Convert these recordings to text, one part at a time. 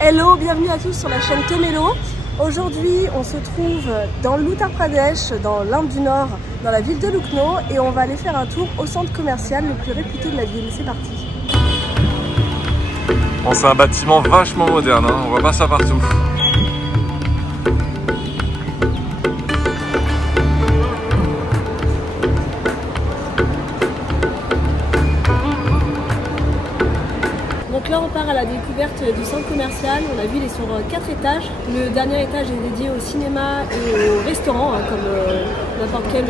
Hello, bienvenue à tous sur la chaîne Tomelo. Aujourd'hui, on se trouve dans l'Uttar Pradesh, dans l'Inde du Nord, dans la ville de Lucknow, et on va aller faire un tour au centre commercial le plus réputé de la ville. C'est parti. Bon, c'est un bâtiment vachement moderne, hein. On voit pas ça partout. Donc là on part à la découverte du centre commercial. On a vu, il est sur 4 étages. Le dernier étage est dédié au cinéma et au restaurant, hein, comme n'importe quel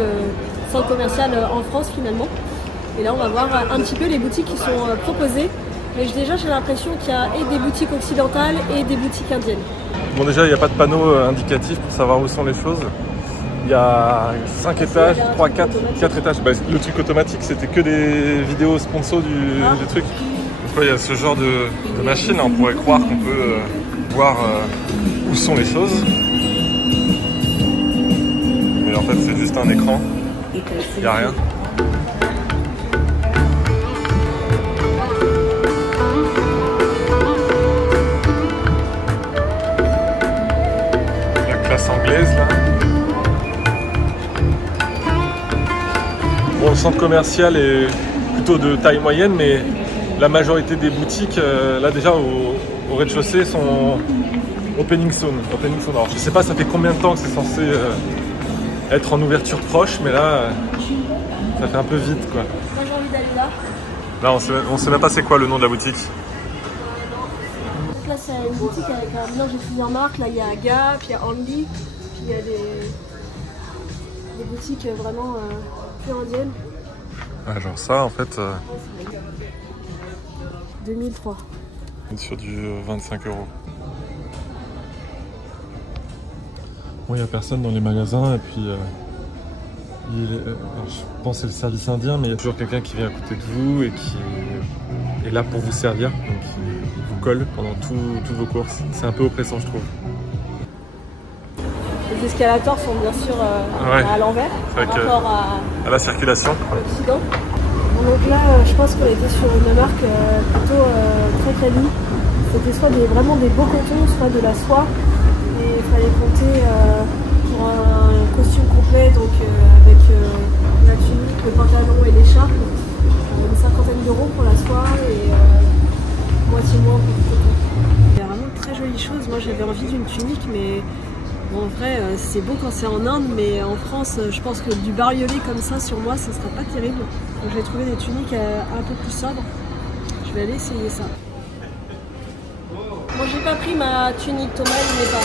centre commercial en France finalement. Et là on va voir un petit peu les boutiques qui sont proposées. Mais déjà j'ai l'impression qu'il y a et des boutiques occidentales et des boutiques indiennes. Bon, déjà il n'y a pas de panneau indicatif pour savoir où sont les choses. Il y a 5 étages, 3, 4 étages. Bah, le truc automatique, c'était que des vidéos sponsors du truc. Il y a ce genre de machine, on pourrait croire qu'on peut voir où sont les choses. Mais en fait c'est juste un écran, il n'y a rien. La classe anglaise là. Bon, le centre commercial est plutôt de taille moyenne, mais la majorité des boutiques, là déjà au rez-de-chaussée, sont opening soon. Alors, je sais pas ça fait combien de temps que c'est censé être en ouverture proche, mais là ça fait un peu vite quoi. Moi j'ai envie d'aller là. Là on sait même pas c'est quoi le nom de la boutique. Donc là c'est une boutique avec un mélange de plusieurs marques. Là il y a Gap, il y a Only, puis il y a des boutiques vraiment plus indiennes. Ah, genre ça en fait. 2003. Sur du 25 €. Bon, il n'y a personne dans les magasins et puis alors, je pense que c'est le service indien, mais il y a toujours quelqu'un qui vient à côté de vous et qui est là pour vous servir, donc il vous colle pendant toutes vos courses. C'est un peu oppressant, je trouve. Les escalators sont bien sûr à l'envers par rapport à la circulation. l'Occident. Donc là, je pense qu'on était sur une marque plutôt très quali. C'était soit vraiment des beaux cotons, soit de la soie. Et il fallait compter pour un costume complet, donc avec la tunique, le pantalon et l'écharpe, une 50aine d'euros pour la soie et moitié moins pour le coton. Il y a vraiment de très jolies choses. Moi, j'avais envie d'une tunique, mais bon, en vrai, c'est beau quand c'est en Inde, mais en France, je pense que du bariolé comme ça sur moi, ça sera pas terrible. Donc, je vais trouver des tuniques un peu plus sobres. Je vais aller essayer ça. Moi, j'ai pas pris ma tunique, Thomas, il n'est pas.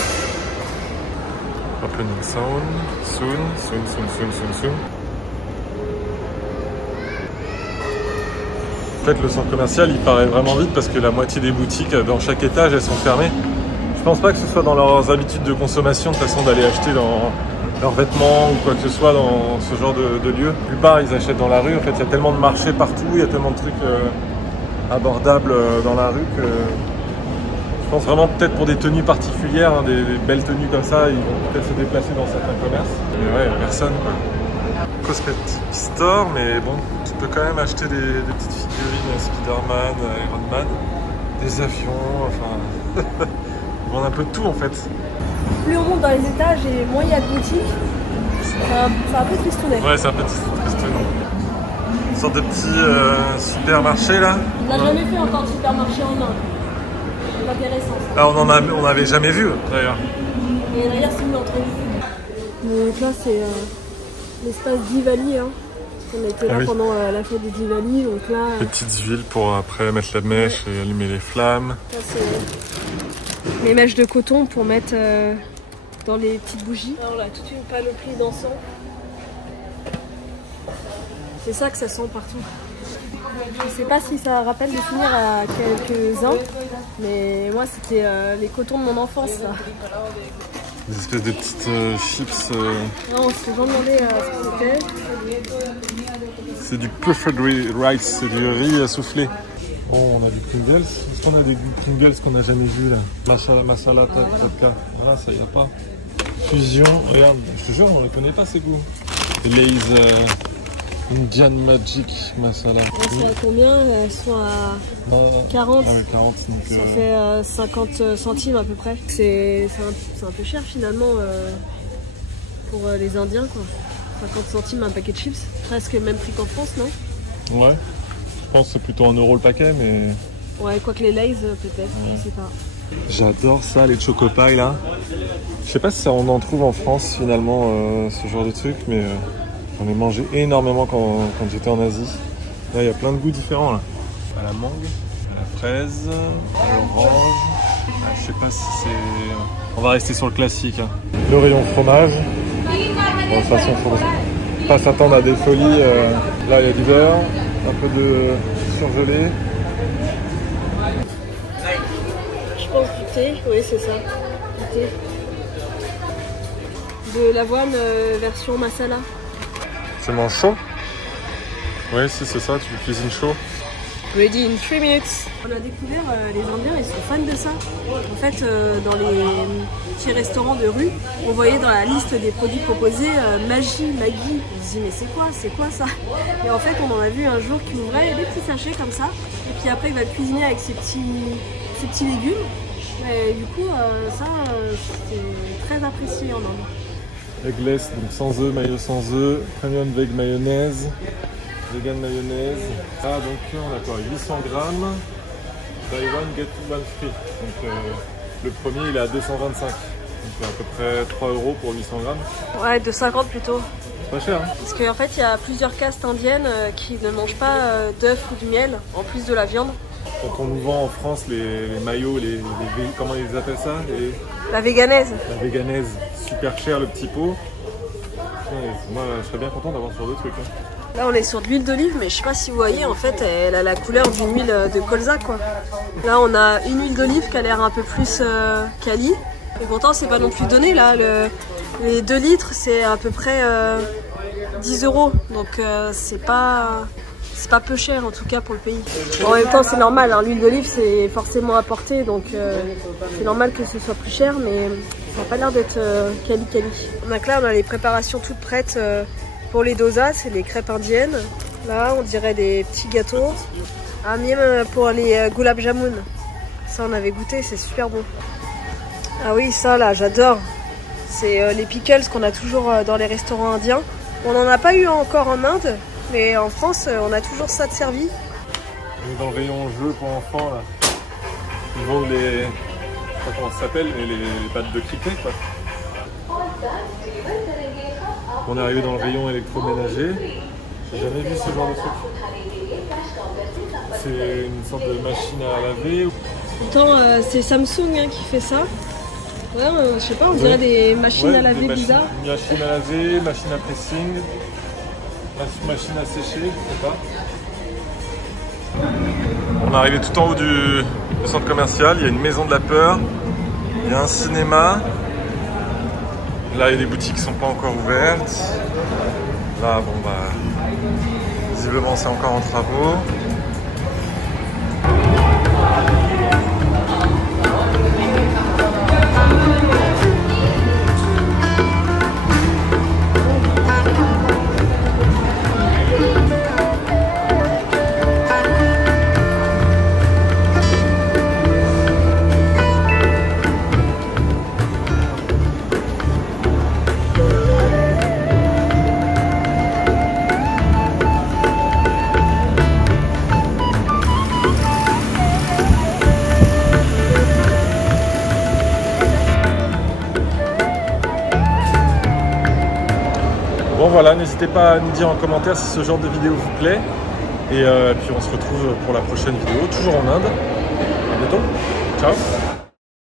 Opening soon. En fait, le centre commercial, il paraît vraiment vite parce que la moitié des boutiques dans chaque étage, elles sont fermées. Je pense pas que ce soit dans leurs habitudes de consommation, de façon d'aller acheter dans leurs vêtements ou quoi que ce soit dans ce genre de lieu. La plupart, ils achètent dans la rue. En fait, il y a tellement de marchés partout, il y a tellement de trucs abordables dans la rue que je pense vraiment peut-être pour des tenues particulières, hein, des belles tenues comme ça, ils vont peut-être se déplacer dans certains commerces. Mais ouais, il n'y a personne quoi. Cosmetic store, mais bon, tu peux quand même acheter des petites figurines Spider-Man, Iron Man, des avions, enfin... Ils vendent un peu de tout en fait. Plus on monte dans les étages et moins il y a de boutiques. C'est un peu tristounet. Ouais, c'est un peu tristounet. Une sorte de petit supermarché là. On n'a jamais fait encore de supermarché en Inde. C'est intéressant ça. Ah, on n'avait jamais vu d'ailleurs. Et d'ailleurs c'est une entrevue. Donc là c'est l'espace Diwali. Hein. On était là pendant la fête de Diwali. Donc là, les petites huiles pour après mettre la mèche et allumer les flammes. Ça, c'est les mèches de coton pour mettre dans les petites bougies. Alors là, toute une panoplie d'encens. C'est ça que ça sent partout. Je sais pas si ça rappelle des souvenirs à quelques-uns, mais moi c'était les cotons de mon enfance. Ça. Des espèces de petites chips. Non, on s'est vraiment demandé ce que c'était. C'est du preferred rice, c'est du riz soufflé. Bon, on a du Pringles. Est-ce qu'on a des Pringles qu'on n'a jamais vu là? Masala, tatka. Voilà, ça y a pas. Fusion, regarde, je te jure, on ne connaît pas ces goûts. Les Lay's Indian Magic Masala. Elles sont à combien? Elles sont à 40. Ah oui, 40. Donc, ça fait 50 centimes à peu près. C'est un peu cher finalement pour les Indiens quoi. 50 centimes un paquet de chips. Presque le même prix qu'en France, non? Ouais. Je pense que c'est plutôt 1 € le paquet, mais... Ouais, quoique les Lay's peut-être, ouais. je sais pas. J'adore ça, les chocopies là. Je sais pas si on en trouve en France finalement, ce genre de truc, mais j'en ai mangé énormément quand j'étais en Asie. Là, il y a plein de goûts différents là. À la mangue, à la fraise, à l'orange. Je sais pas si c'est... On va rester sur le classique. Hein. Le rayon fromage. Bon, de toute façon, faut pas s'attendre à des folies. Là, il y a du beurre, un peu de surgelé. Je pense du thé, oui c'est ça, du thé. De l'avoine version masala. Tu manges chaud? Oui, si c'est ça, tu le cuisines chaud. Ready in 3 minutes. On a découvert, les Indiens, ils sont fans de ça. En fait, dans les petits restaurants de rue, on voyait dans la liste des produits proposés Maggi. On se dit mais c'est quoi ça? Et en fait, on en a vu un jour qui ouvrait des petits sachets comme ça. Et puis après, il va cuisiner avec ses petits légumes. Et du coup, ça, c'est très apprécié en Inde. Eggless, donc sans œufs, mayo sans œufs, premium veg mayonnaise, vegan mayonnaise. Ah, donc on a quoi? 800 grammes, buy one, get one free. Donc le premier, il est à 225. Donc à peu près 3 € pour 800 grammes. Ouais, 2,50 plutôt. C'est pas cher, hein? Parce qu'en fait, il y a plusieurs castes indiennes qui ne mangent pas d'œufs ou de miel, en plus de la viande. Quand on nous vend en France les maillots, comment ils appellent ça? La véganaise. La véganaise, super cher le petit pot. Moi, je serais bien content d'avoir ce genre de truc. Hein. Là, on est sur de l'huile d'olive, mais je sais pas si vous voyez, en fait, elle a la couleur d'une huile de colza, quoi. Là, on a une huile d'olive qui a l'air un peu plus quali. Mais pourtant, c'est pas non plus donné, là. Les 2 litres, c'est à peu près 10 €. Donc, c'est pas peu cher, en tout cas, pour le pays. Bon, en même temps, c'est normal, hein, l'huile d'olive, c'est forcément importé, donc c'est normal que ce soit plus cher, mais ça n'a pas l'air d'être quali. Donc là, on a les préparations toutes prêtes pour les dosas, c'est les crêpes indiennes. Là, on dirait des petits gâteaux. Ah, même pour les gulab jamun. Ça, on avait goûté, c'est super bon. Ah oui, ça, là, j'adore. C'est les pickles qu'on a toujours dans les restaurants indiens. On n'en a pas eu encore en Inde, mais en France, on a toujours ça de servi. On est dans le rayon jeux pour enfants, là. Ils vendent les... Je sais pas comment ça s'appelle, mais les battes de cricket, quoi. On est arrivé dans le rayon électroménager. J'ai jamais vu ce genre de truc. C'est une sorte de machine à laver. Pourtant, c'est Samsung hein, qui fait ça. Ouais, je sais pas, on dirait des machines à laver bizarres. Machine à laver, machine à pressing, machine à sécher, je sais pas. On est arrivé tout en haut du centre commercial. Il y a une maison de la peur, il y a un cinéma. Là, il y a des boutiques qui sont pas encore ouvertes. Là, bon bah, visiblement, c'est encore en travaux. Bon voilà, n'hésitez pas à nous dire en commentaire si ce genre de vidéo vous plaît. Et puis on se retrouve pour la prochaine vidéo, toujours en Inde. À bientôt. Ciao.